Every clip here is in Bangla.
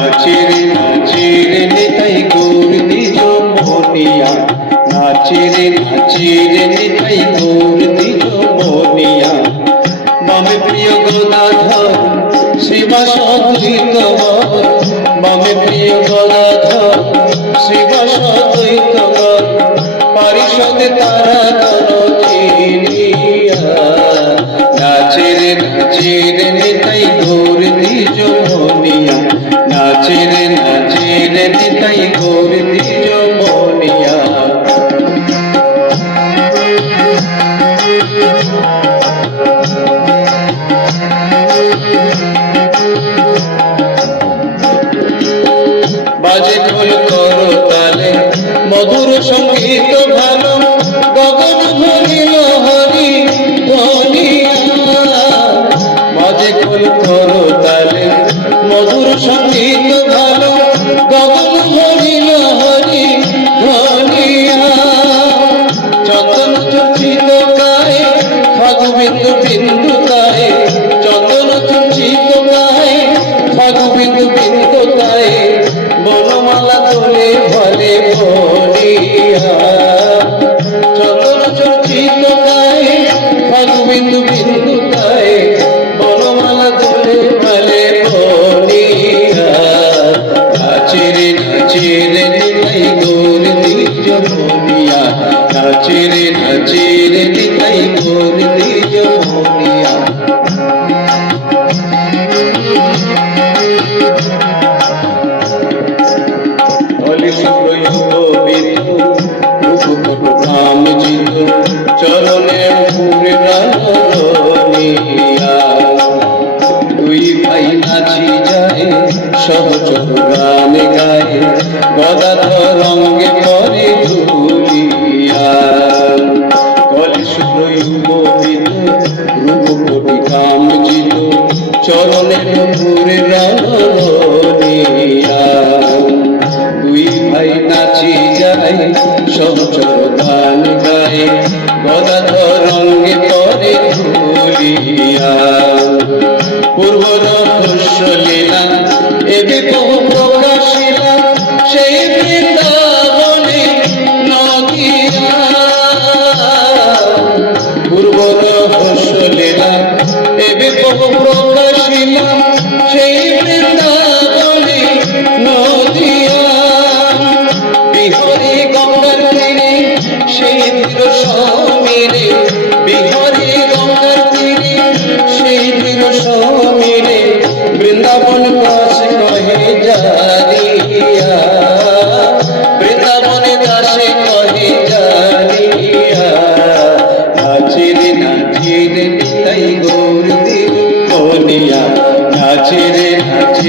নাচেরে নাচেরে নিতাই গৌর নিজ নাচেরে নাচেরে নিতাই গৌর নিজ মামে প্রিয় গদাধর, শিবা সদ্বৈত মামে প্রিয় গদাধর, শিবা সদ্বৈত পারিষদে তারা চিনিয়া। নাচেরে নাচেরে নিতাই সংগীত ভালো, গগন ভরিল হরি বাজে খোল করো তালে, মধুর সংগীত ভালো, গগন ভরিল হরি ধনিয়া চন্দন চর্চিত গায়ে বিন্দু বিন্দু চন্দন চর্চিত গায়ে ফাগু বিন্দু বিন্দু গায়ে বনমালা তোলে ভলে ভরিয়া নাচেরে নাচেরে নিতাই গৌর নিজ মনিয়া নাচেরে নাচেরে নিতাই গৌর নিজ মনিয়া বলে শুভ্রয়ুগবিত গান গায়ে গদাধর রঙ্গে পরে ধুলিয়া কলি শুভ্রয়ুগবিত রূপকটি কাম জিত চরণে পুরে রানিয়া দুই ভাই নাচি যায় সহচর গান গায়ে গদাধর রঙ্গে পরে ধুলিয়া পূর্ব রহস্য এবে বহু প্রবাসীরা সেই বৃন্দাবনে নদিয়া। পূর্ব রহস্য লীলা এবে বহু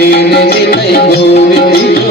জেনে তাই বলে দিল